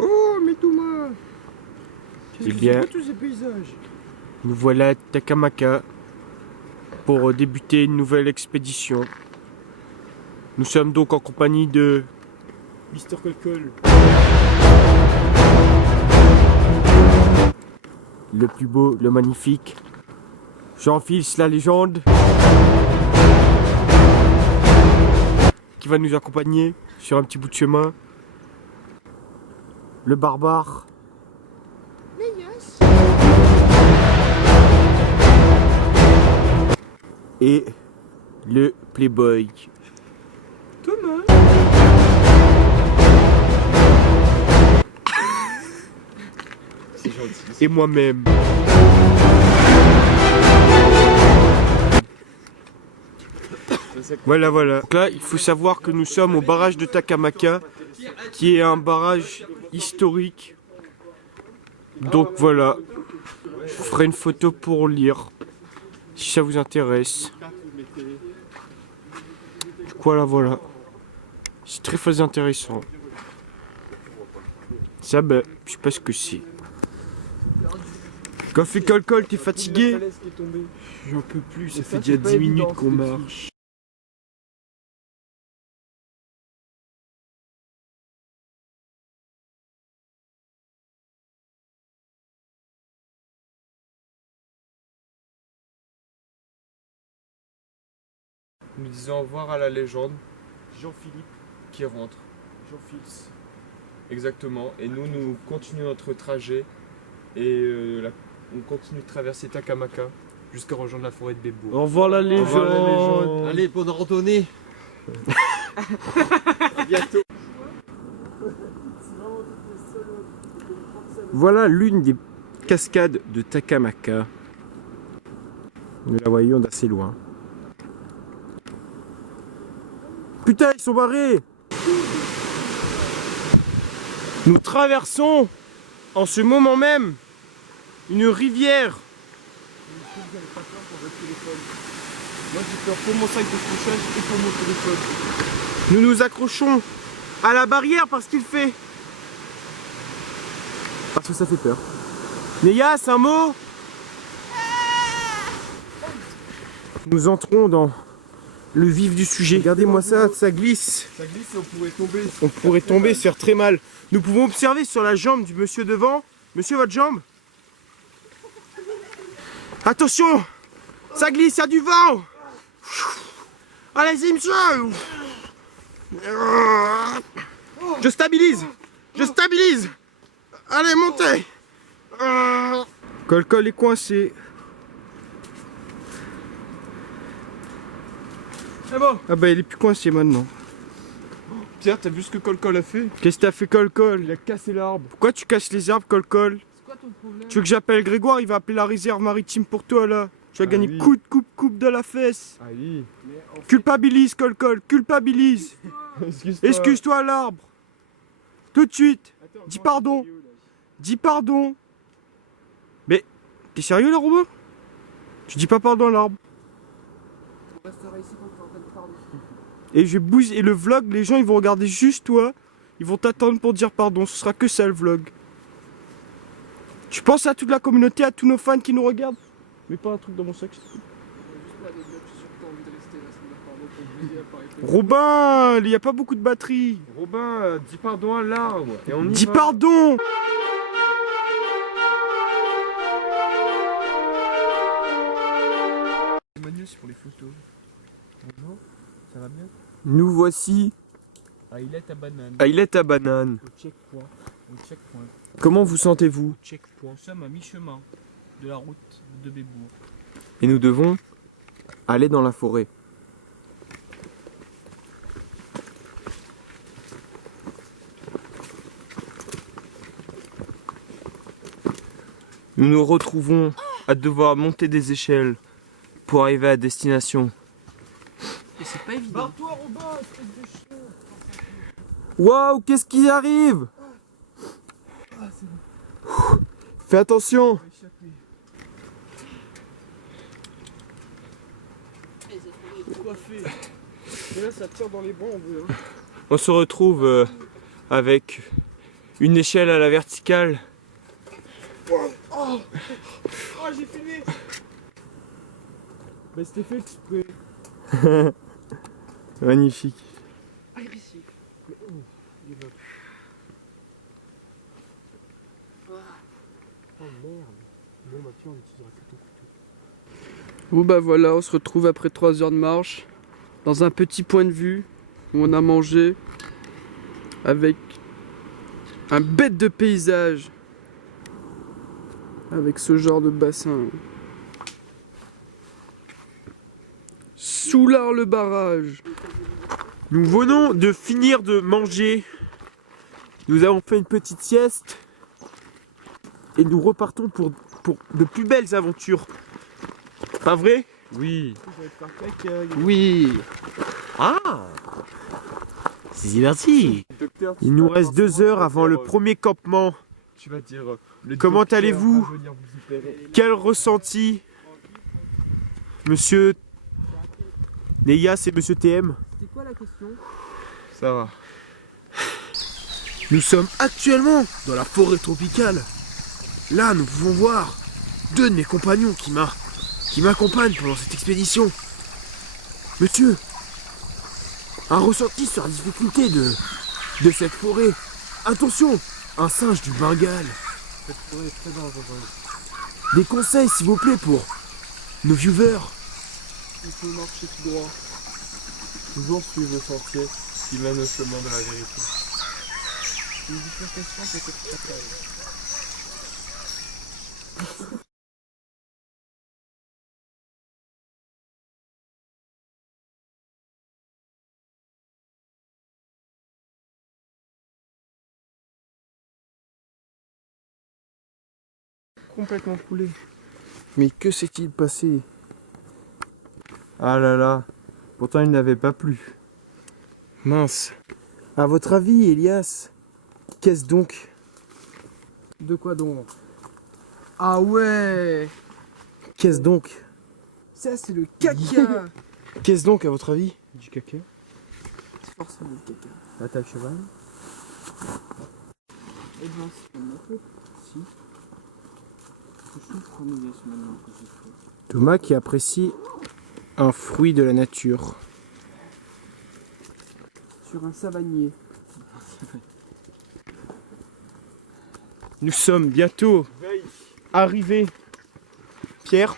Oh, mais Thomas! Eh bien, tous ces paysages? nous voilà à Takamaka pour débuter une nouvelle expédition. Nous sommes donc en compagnie de Mister Colcol. le plus beau, le magnifique Jean-Fils la légende qui va nous accompagner sur un petit bout de chemin. Le barbare. Et le playboy. Thomas! C'est gentil. Et moi-même. Voilà. Donc là, il faut savoir que nous sommes au barrage de Takamaka, qui est un barrage historique. Donc voilà, je ferai une photo pour lire, si ça vous intéresse. Voilà. C'est très intéressant. Ça, ben, je sais pas ce que c'est. Quand fait Colcol, t'es fatigué? J'en peux plus, ça fait déjà 10 minutes qu'on marche. Nous disons au revoir à la légende Jean-Philippe, qui rentre. Jean-Fils. Exactement. Et nous continuons notre trajet et on continue de traverser Takamaka jusqu'à rejoindre la forêt de Bebourg. Au revoir la légende. revoir, la légende. Allez, bonne randonnée. À bientôt. Voilà l'une des cascades de Takamaka. Nous la voyons d'assez loin. Putain, ils sont barrés! Nous traversons en ce moment même une rivière. Moi j'ai peur pour mon sac de couchage et pour mon téléphone. Nous nous accrochons à la barrière parce qu'il fait. Parce que ça fait peur. Néa, c'est un mot? Nous entrons dans le vif du sujet. Regardez-moi ça glisse. Ça glisse et on pourrait tomber. On pourrait tomber, se faire très mal. Nous pouvons observer sur la jambe du monsieur devant. Monsieur, votre jambe? Attention! Ça glisse, il y a du vent! Allez-y, monsieur! Je stabilise! Allez, montez! Colcol est coincé. C'est bon. Ah bah il est plus coincé maintenant. Pierre, t'as vu ce que Colcol a fait? Qu'est-ce que t'as fait, Colcol? Il a cassé l'arbre. Pourquoi tu casses les arbres, Colcol? C'est quoi ton problème? Tu veux que j'appelle Grégoire? Il va appeler la réserve maritime pour toi là. Tu vas gagner oui. coupe de la fesse. Ah oui. Culpabilise, Colcol, culpabilise. Excuse-toi à l'arbre. Tout de suite. Dis pardon. Dis pardon. Mais t'es sérieux là, Robin? Tu dis pas pardon à l'arbre. Et je bouge et le vlog, les gens ils vont regarder juste toi. Ils vont t'attendre pour dire pardon. Ce sera que ça le vlog. Tu penses à toute la communauté, à tous nos fans qui nous regardent. Mais pas un truc dans mon sac. Robin, il n'y a pas beaucoup de batterie. Robin, dis pardon à l'arbre. Et on y Dis va. pardon. Manu, c'est pour les photos. Bonjour, ça va bien? Nous voici Ah, il est ta banane. à Ilette à Banane. Au checkpoint. Au checkpoint. Comment vous sentez-vous? Checkpoint. Nous sommes à mi-chemin de la route de Bebourg. Et nous devons aller dans la forêt. Nous nous retrouvons à devoir monter des échelles pour arriver à destination. Et c'est pas évident. Barre-toi, Robin, espèce de chien. Waouh, qu'est-ce qui arrive? Fais attention. Et là, ça tire dans les bras, on veut. Hein. On se retrouve avec Une échelle à la verticale. Oh, j'ai filmé. Bah c'était fait exprès. Magnifique. Agressif. Mais oh, il va. Oh merde. Bon bah tiens, on utilisera que ton couteau. Bon bah voilà, on se retrouve après 3 heures de marche dans un petit point de vue où on a mangé avec un bête de paysage avec ce genre de bassin. Soulard le barrage. Nous venons de finir de manger. Nous avons fait une petite sieste. Et nous repartons pour de plus belles aventures. Pas vrai? Oui. Oui. Ah! C'est parti. Il nous reste 2 heures avant le premier campement. Tu vas dire. Comment allez-vous? Quel ressenti? Monsieur Neyas et Monsieur TM? C'est quoi la question? Ça va. Nous sommes actuellement dans la forêt tropicale. Là, nous pouvons voir 2 de mes compagnons qui m'accompagnent pendant cette expédition. Monsieur, un ressenti sur la difficulté de cette forêt. Attention, un singe du Bengale. Cette forêt est très dangereuse. Des conseils, s'il vous plaît, pour nos viewers. Il faut marcher tout droit. Toujours suivre le sentier qui mène au chemin de la vérité. Une bifurcation peut être fatale. Complètement coulé. Mais que s'est-il passé? Ah là là, pourtant il n'avait pas plu. Mince. À votre avis, Elias, qu'est-ce donc? De quoi donc? Ah ouais! Qu'est-ce donc? Ça c'est le caca! Qu'est-ce donc à votre avis? Du caca? C'est forcément le caca. L'attaque cheval? Eh bien, c'est pas ma faute. Si. Je souffre en laisse maintenant que j'ai fait. Thomas qui apprécie un fruit de la nature. Sur un savanier. Nous sommes bientôt arrivés. Pierre?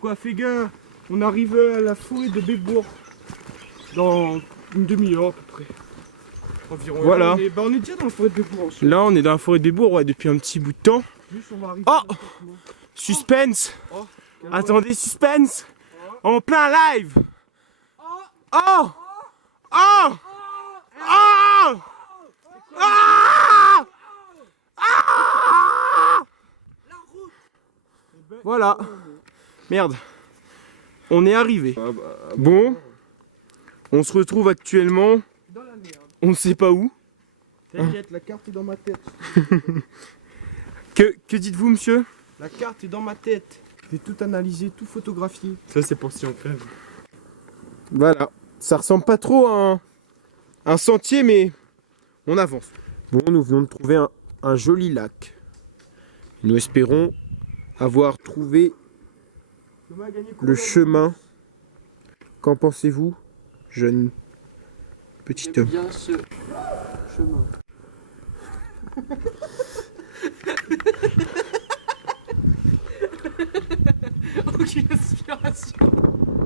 Quoi, fais gaffe, on arrive à la forêt de Bébourg dans une demi-heure à peu près. Environ. Voilà. On est déjà dans la forêt de Bébourg. Là, on est dans la forêt des Bourgs, ouais, depuis un petit bout de temps. Juste, on va arriver. Oh! Suspense! Oh. Attendez, suspense! En plein live! Oh! Oh! Oh! Ah! Ah! Voilà. Merde. On est arrivé. Bon. On se retrouve actuellement. Dans la merde. On ne sait pas où. T'inquiète, la carte est dans ma tête. Que dites-vous, monsieur? La carte est dans ma tête. J'ai tout analysé, tout photographié. Ça, c'est pour si on crève. Voilà. Ça ressemble pas trop à un sentier, mais on avance. Bon, nous venons de trouver un joli lac. Nous espérons avoir trouvé le chemin. Qu'en pensez-vous, jeune petit homme? Bien ce chemin. Aucune inspiration.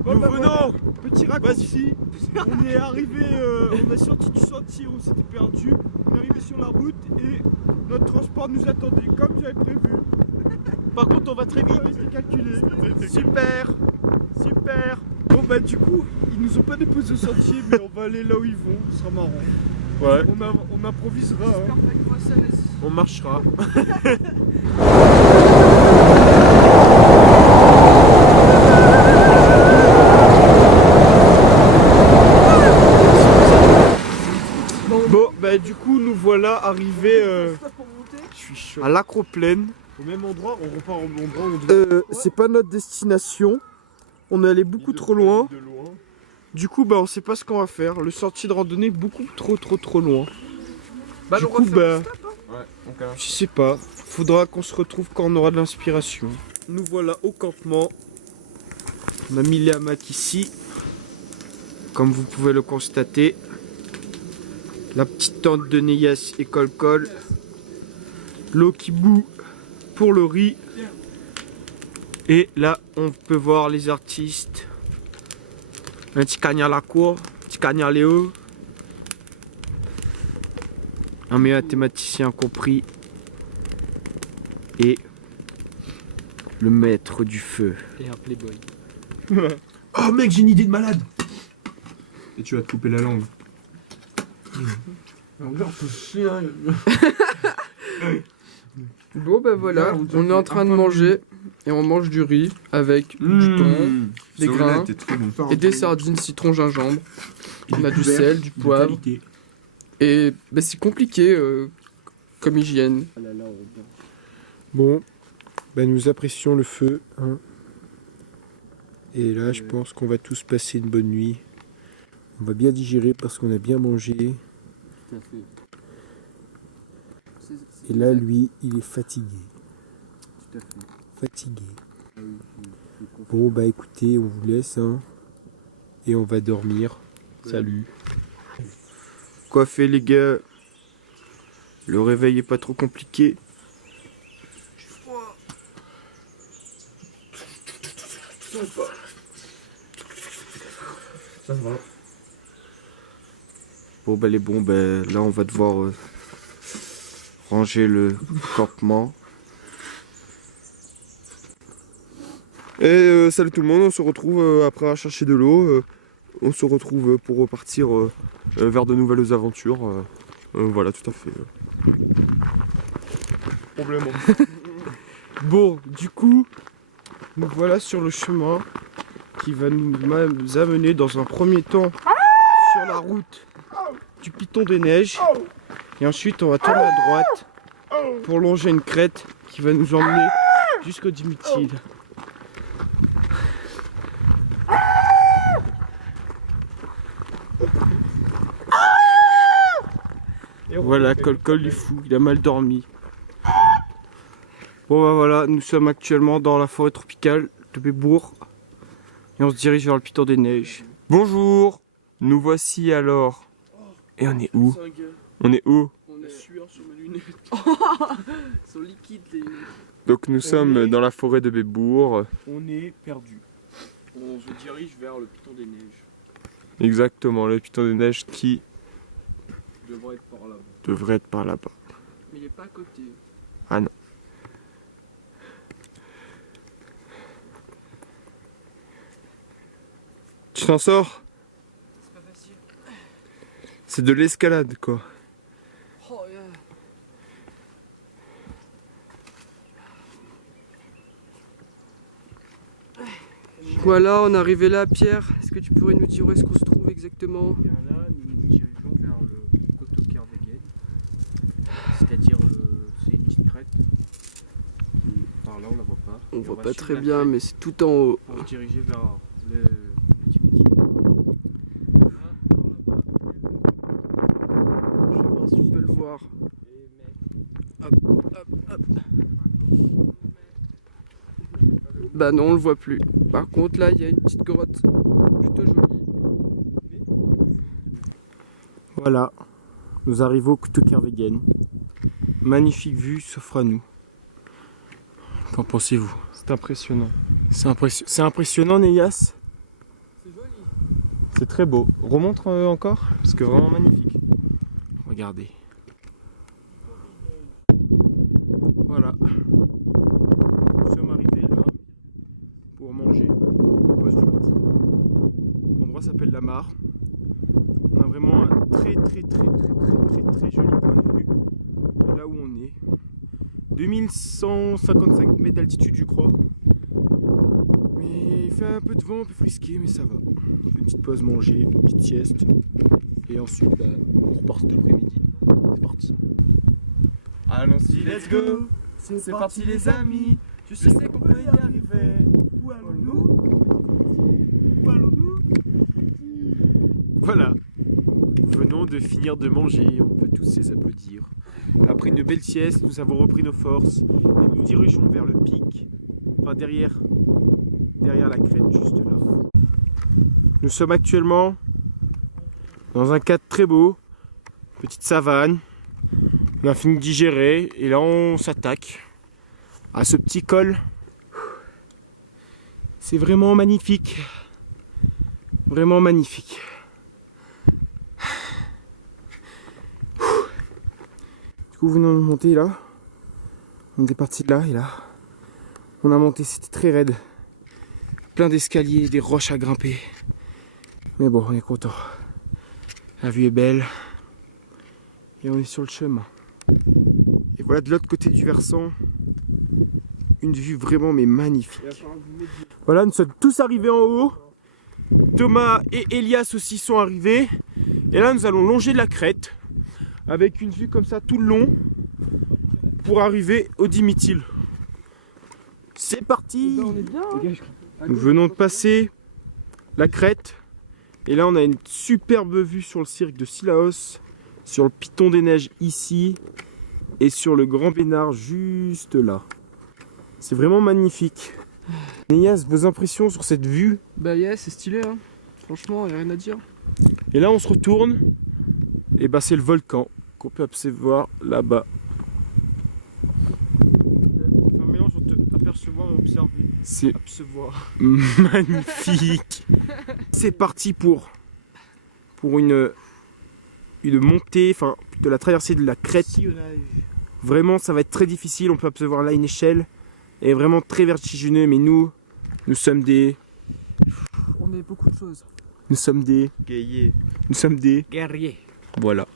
Nous venons! Petit raccourci. On est arrivé, on est sorti du sentier, on s'était perdu. On est arrivé sur la route et notre transport nous attendait comme j'avais prévu. Par contre, on va très vite. C'était calculé. Super! Super! Bon bah du coup, ils nous ont pas déposé au sentier, mais on va aller là où ils vont, ce sera marrant. Ouais. On improvisera. Hein. On marchera. Bon, bah du coup, nous voilà arrivés à l'Acroplaine. Au même endroit, on repart au même endroit. C'est pas notre destination. On est allé beaucoup trop loin. Du coup, bah on sait pas ce qu'on va faire. Le sentier de randonnée est beaucoup trop loin. Bah, du coup, bah, Donc, Je sais pas. Faudra qu'on se retrouve quand on aura de l'inspiration. Nous voilà au campement. On a mis les hamacs ici. Comme vous pouvez le constater. La petite tente de Neyas et Colcol. L'eau qui bout pour le riz. Et là, on peut voir les artistes. Un petit cagnard à la cour, un petit cagnard Léo. Un meilleur thématicien compris. Et le maître du feu. Et un playboy. Oh mec, j'ai une idée de malade. Et tu vas te couper la langue. Bon bah voilà, on est en train de manger. Et on mange du riz avec du thon, des grains et des sardines citron gingembre. On a du sel, du poivre. Et bah, c'est compliqué comme hygiène. Bon, bah nous apprécions le feu. Hein. Et là, je pense qu'on va tous passer une bonne nuit. On va bien digérer parce qu'on a bien mangé. Et là, lui, il est fatigué. Fatigué. Bon, bah écoutez, on vous laisse. Hein, et on va dormir. Salut. Quoi fait les gars? Le réveil est pas trop compliqué. Ça va. Bon bah les bons, bah, là on va devoir ranger le campement. Et salut tout le monde, on se retrouve après avoir cherché de l'eau. On se retrouve pour repartir vers de nouvelles aventures. Voilà, tout à fait. Problème. Bon, du coup, nous voilà sur le chemin qui va nous amener dans un premier temps sur la route du Piton des Neiges. Et ensuite, on va tourner à droite pour longer une crête qui va nous emmener jusqu'au Dimitile. Voilà, Colcol il est fou, il a mal dormi. Bon bah voilà, nous sommes actuellement dans la forêt tropicale de Bébourg et on se dirige vers le Piton des Neiges. Bonjour, nous voici alors. Et on est où? On est où? On a sueur sur mes lunettes. Ils sont liquides les lunettes. Donc nous sommes dans la forêt de Bébourg. On est perdu. On se dirige vers le Piton des Neiges. Exactement, le Piton des Neiges qui Devrait être par là. devrait être par là-bas. Mais il est pas à côté. Ah non. Tu t'en sors? C'est pas facile. C'est de l'escalade quoi. Oh yeah. Voilà, on est arrivé là, Pierre. Est-ce que tu pourrais nous dire où est-ce qu'on se trouve exactement? Bien là, nous nous dirigeons vers le Coteau Kervegen. C'est-à-dire, c'est une petite crête. Par là, on la voit pas. On Et voit va pas suivre très la bien, crête mais c'est tout en haut. pour se diriger vers le Dimitile. Je vais voir si on peut le voir. Hop, hop, hop. Bah non, on le voit plus. Par contre, là, il y a une petite grotte plutôt jolie. Voilà, nous arrivons au Coteau Kervegen. Magnifique vue s'offre à nous. Qu'en pensez-vous? C'est impressionnant. C'est impressionnant, Neyas? C'est joli. C'est très beau. Remontre encore, parce que vraiment magnifique. Regardez. Voilà. Nous sommes arrivés là pour manger au poste du midi. L'endroit s'appelle la Mare. On a vraiment un très joli point de vue de là où on est. 2155 mètres d'altitude je crois. Mais il fait un peu de vent, un peu frisqué, mais ça va. On fait une petite pause manger, une petite sieste. Et ensuite bah, on repart cet après-midi. C'est parti. Allons-y, let's go. C'est parti les amis. Je sais qu'on peut y arriver. Où allons-nous? Où allons-nous? Voilà. Nous venons de finir de manger, on peut tous les applaudir. Après une belle sieste, nous avons repris nos forces et nous dirigeons vers le pic, enfin derrière la crête, juste là. Nous sommes actuellement dans un cadre très beau, petite savane. On a fini de digérer et là on s'attaque à ce petit col. C'est vraiment magnifique. Vraiment magnifique. Du coup, venons de monter là. On est parti de là et là. On a monté, c'était très raide. Plein d'escaliers, des roches à grimper. Mais bon, on est content. La vue est belle. Et on est sur le chemin. Et voilà de l'autre côté du versant. Une vue vraiment mais magnifique. Voilà, nous sommes tous arrivés en haut. Thomas et Elias aussi sont arrivés. Et là, nous allons longer la crête. Avec une vue comme ça tout le long. Pour arriver au Dimitil. C'est parti! On est bien. Nous venons de passer la crête. Et là, on a une superbe vue sur le cirque de Cilaos. Sur le Piton des Neiges ici. Et sur le Grand Bénard juste là. C'est vraiment magnifique. Elias, vos impressions sur cette vue? Bah yeah, c'est stylé hein. Franchement, y a rien à dire. Et là, on se retourne. Et bah, c'est le volcan qu'on peut apercevoir là-bas. Un mélange entre apercevoir et observer. C'est magnifique. C'est parti pour une montée, enfin de la traversée de la crête. Vraiment, ça va être très difficile. On peut apercevoir là une échelle. Et vraiment très vertigineux. Mais nous sommes des... On est beaucoup de choses. Nous sommes des... Guerrier. Nous sommes des... Guerrier. Voilà.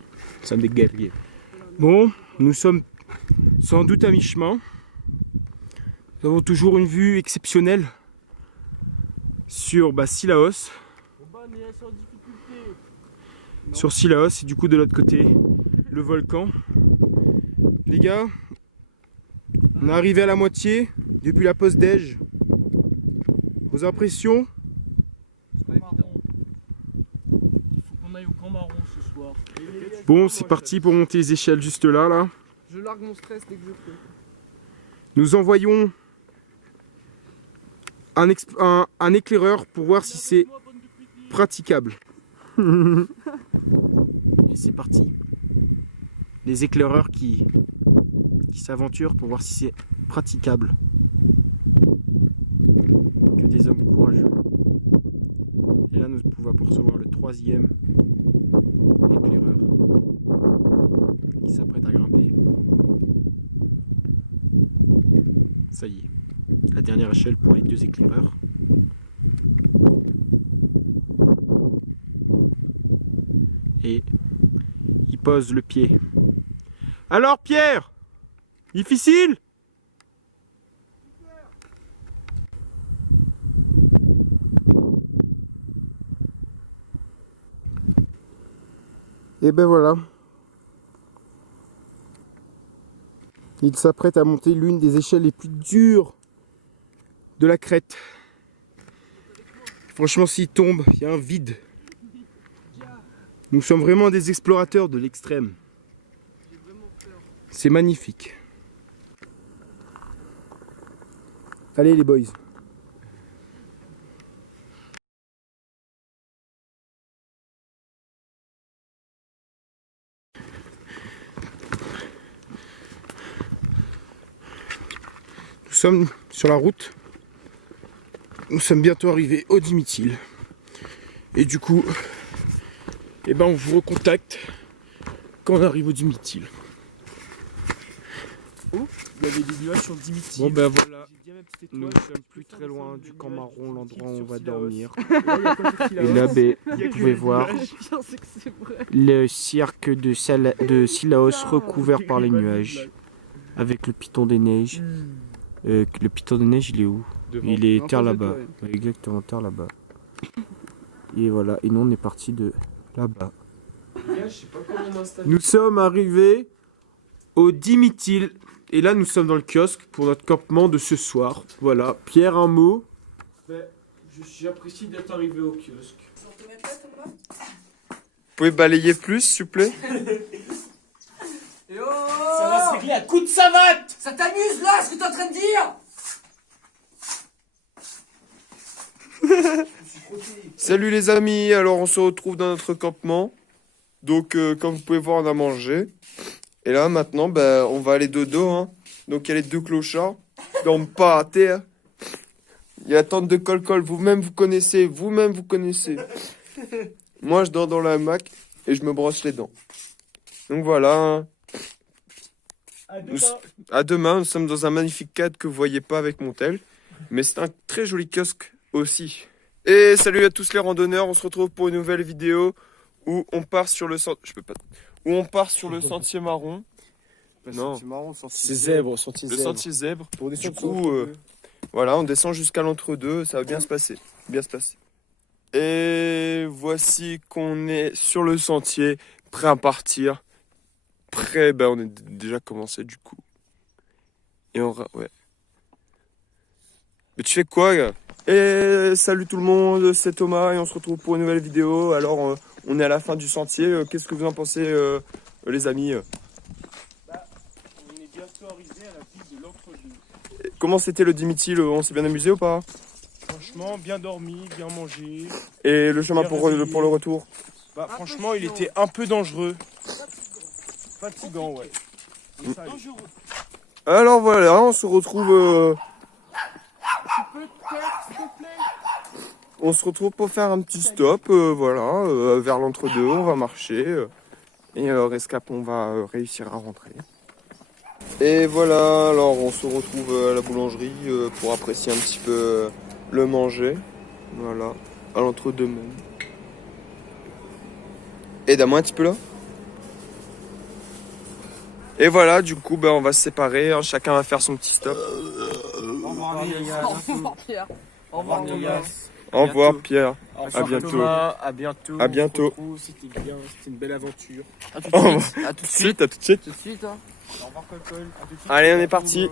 Nous sommes des guerriers. Bon, nous sommes sans doute à mi-chemin. Nous avons toujours une vue exceptionnelle sur Cilaos. Sur Cilaos et du coup de l'autre côté, le volcan. Les gars, on est arrivé à la moitié depuis la pause déj. Vos impressions? Il faut qu'on aille au Camp Marron ce soir. Bon, c'est parti pour monter les échelles juste là. Je largue mon stress dès que je peux. Nous envoyons un éclaireur pour voir si c'est praticable. Et c'est parti. Les éclaireurs qui s'aventurent pour voir si c'est praticable. Que des hommes courageux. Et là, nous pouvons apercevoir le 3e éclaireur qui s'apprête à grimper. Ça y est, la dernière échelle pour les 2 éclaireurs. Et il pose le pied. Alors Pierre, difficile? Et ben voilà. Il s'apprête à monter l'une des échelles les plus dures de la crête. Franchement, s'il tombe, il y a un vide. Nous sommes vraiment des explorateurs de l'extrême. C'est magnifique. Allez les boys. Nous sommes sur la route. Nous sommes bientôt arrivés au Dimitil. Et du coup, eh ben on vous recontacte quand on arrive au Dimitil. Il y avait des nuages sur le Dimitil. Bon ben voilà, nous sommes plus très loin du Camp Marron, l'endroit où on va dormir. Et là, ben, vous pouvez voir le cirque de Cilaos recouvert par les nuages. Avec le Piton des Neiges. Le Piton des Neiges, il est où? Il est terre là-bas. Ouais, exactement, terre là-bas. Et voilà, et nous on est parti de là-bas. Nous sommes arrivés au Dimitil. Et là, nous sommes dans le kiosque pour notre campement de ce soir. Voilà. Pierre, un mot? J'apprécie d'être arrivé au kiosque. Vous pouvez balayer plus, s'il vous plaît? Et Yo. Ça va se régler à coups de savate. Ça t'amuse là, ce que t'es en train de dire? Salut les amis, alors on se retrouve dans notre campement. Donc comme vous pouvez voir, on a mangé. Et là maintenant, ben, on va aller dodo. Hein. Donc il y a les deux clochards qui dorment pas à terre. Il y a la tante de Col-Col, vous-même vous connaissez, Moi je dors dans la hamac et je me brosse les dents. Donc voilà. Hein. À demain, nous sommes dans un magnifique cadre que vous voyez pas avec mon tel. Mais c'est un très joli kiosque aussi. Et salut à tous les randonneurs, on se retrouve pour une nouvelle vidéo où on part sur le sentier marron. Non, C'est zèbre, le sentier zèbre. Du coup, voilà, on descend jusqu'à l'entre-deux, ça va bien se passer. Et voici qu'on est sur le sentier, prêt à partir. On est déjà commencé du coup. Et ouais. Mais tu fais quoi, gars? Et salut tout le monde, c'est Thomas et on se retrouve pour une nouvelle vidéo. Alors, on est à la fin du sentier. Qu'est-ce que vous en pensez, les amis? On est bientôt arrivé à la ville de l'entre-deux. Comment c'était le Dimitri? On s'est bien amusé ou pas? Franchement, bien dormi, bien mangé. Et le chemin Bien pour le retour? Bah, franchement, il était un peu dangereux. Fatigant, ouais. Alors voilà, on se retrouve... On se retrouve pour faire un petit stop, vers l'entre-deux, on va marcher. Et Rescap, on va réussir à rentrer. Et voilà, alors on se retrouve à la boulangerie pour apprécier un petit peu le manger. Voilà, à l'entre-deux même. Aide-moi un petit peu là. Et voilà, du coup, on va se séparer, hein, chacun va faire son petit stop. Au revoir Pierre. Au revoir Thomas. Au revoir Pierre, À bientôt. Thomas, à bientôt. À bientôt. On se retrouve, c'était bien, c'était une belle aventure. À tout de suite. À tout de suite. Tout de suite. Hein. Au revoir, Col-Col. À tout de suite. Allez, on est parti.